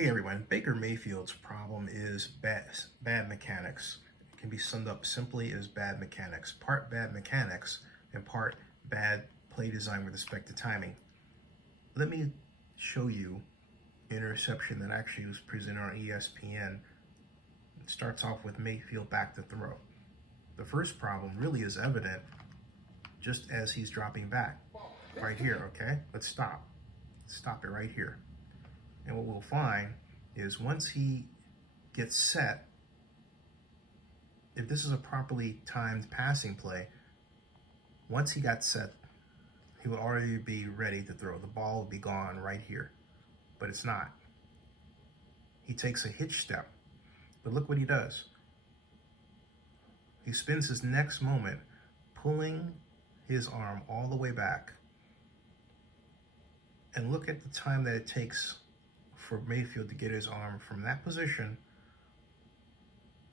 Hey everyone, Baker Mayfield's problem is bad mechanics. It can be summed up simply as bad mechanics. Part bad mechanics and part bad play design with respect to timing. Let me show you an interception that actually was presented on ESPN. It starts off with Mayfield back to throw. The first problem really is evident just as he's dropping back. Right here, okay? Let's stop. Stop it right here. And what we'll find is once he gets set, if this is a properly timed passing play, once he got set, he will already be ready to throw. The ball will be gone right here, but it's not. He takes a hitch step, but look what he does. He spends his next moment pulling his arm all the way back. And look at the time that it takes for Mayfield to get his arm from that position,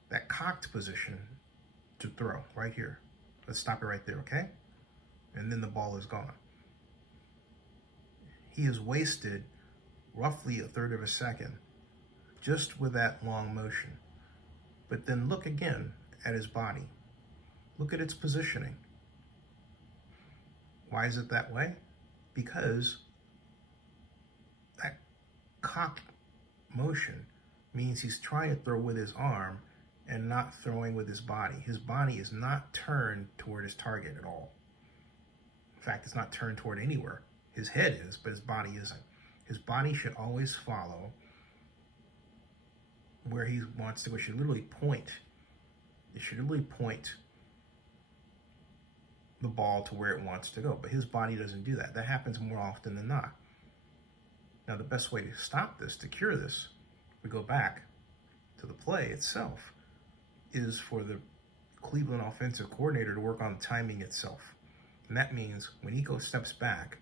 that cocked position, to throw right here. Let's stop it right there, okay? And then the ball is gone. He has wasted roughly a third of a second just with that long motion. But then look again at his body. Look at its positioning. Why is it that way? Because that cocked motion means he's trying to throw with his arm and not throwing with his body. His body is not turned toward his target at all. In fact, it's not turned toward anywhere. His head is, but his body isn't. His body should always follow where he wants to go. It should literally point. It should literally point the ball to where it wants to go. But his body doesn't do that. That happens more often than not. Now, the best way to stop this, to cure this, we go back to the play itself, is for the Cleveland offensive coordinator to work on timing itself. And that means when he steps back,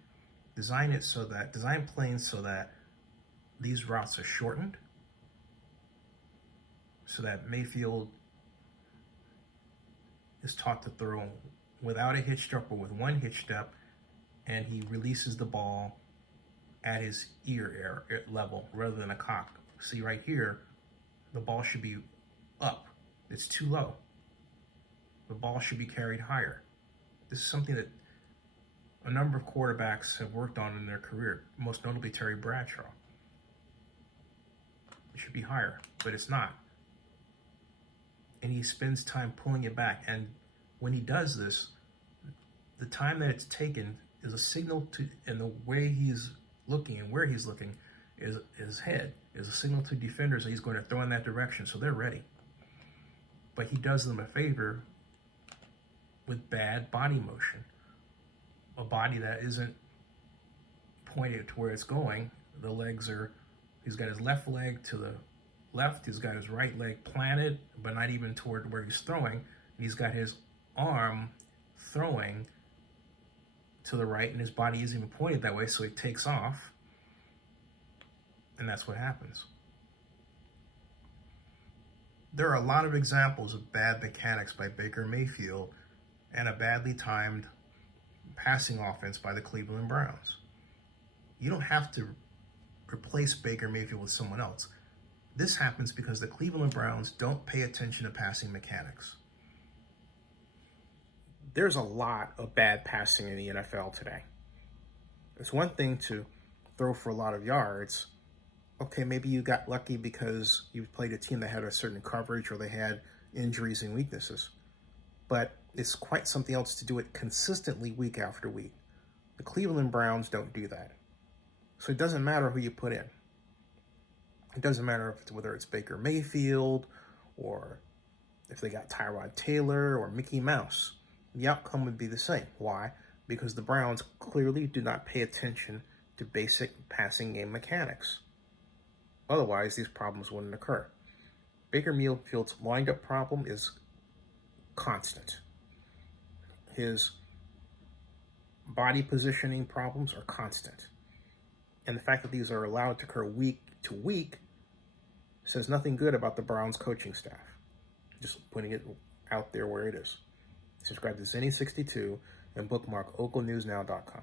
design planes so that these routes are shortened, so that Mayfield is taught to throw without a hitch step or with one hitch step, and he releases the ball at his ear level rather than a cock. See right here, the ball should be up. It's too low. The ball should be carried higher. This is something that a number of quarterbacks have worked on in their career, most notably Terry Bradshaw. It should be higher, but it's not. And he spends time pulling it back. And when he does this, the time that it's taken is a signal to, and the way he's looking and where he's looking is his head is a signal to defenders that he's going to throw in that direction, so they're ready. But he does them a favor with bad body motion, a body that isn't pointed to where it's going. The legs are, he's got his left leg to the left, he's got his right leg planted, but not even toward where he's throwing. He's got his arm throwing to the right, and his body isn't even pointed that way, so he takes off, and that's what happens. There are a lot of examples of bad mechanics by Baker Mayfield and a badly timed passing offense by the Cleveland Browns. You don't have to replace Baker Mayfield with someone else. This happens because the Cleveland Browns don't pay attention to passing mechanics. There's a lot of bad passing in the NFL today. It's one thing to throw for a lot of yards. Okay, maybe you got lucky because you played a team that had a certain coverage or they had injuries and weaknesses. But it's quite something else to do it consistently week after week. The Cleveland Browns don't do that. So it doesn't matter who you put in. It doesn't matter whether it's Baker Mayfield or if they got Tyrod Taylor or Mickey Mouse. The outcome would be the same. Why? Because the Browns clearly do not pay attention to basic passing game mechanics. Otherwise, these problems wouldn't occur. Baker Mayfield's wind-up problem is constant. His body positioning problems are constant. And the fact that these are allowed to occur week to week says nothing good about the Browns coaching staff. Just putting it out there where it is. Subscribe to Zenny62 and bookmark OklandNewsNow.com.